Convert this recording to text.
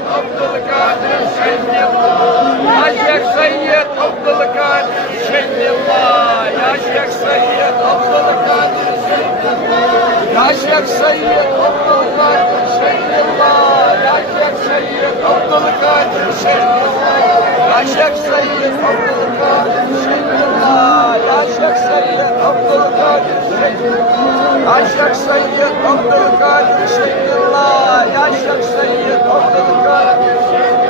Seyyed Abdülkadir Şehnillah. Ya Şeyh Seyyed Abdülkadir Şehnillah. Ya Şeyh Seyyed Abdülkadir Şehnillah. Ya Şeyh Seyyed Abdülkadir Şehnillah. Ya Şeyh Seyyed Abdülkadir Şehnillah. Ya Şeyh Seyyed Abdülkadir Şehnillah. Ya Şeyh Seyyed Abdülkadir Şehnillah. Ya Şeyh Seyyed Abdülkadir Şehnillah. Ya Şeyh Seyyed Abdülkadir Şehnillah.